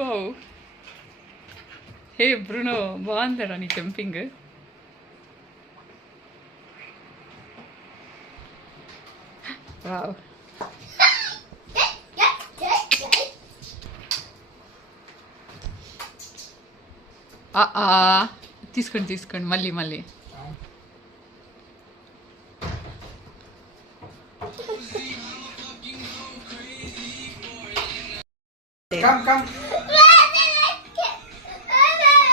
వావ్. హే బ్రూనో, బాగుందిరా నీ jumping. Wow. తీసుకోండి మళ్ళీ. Come.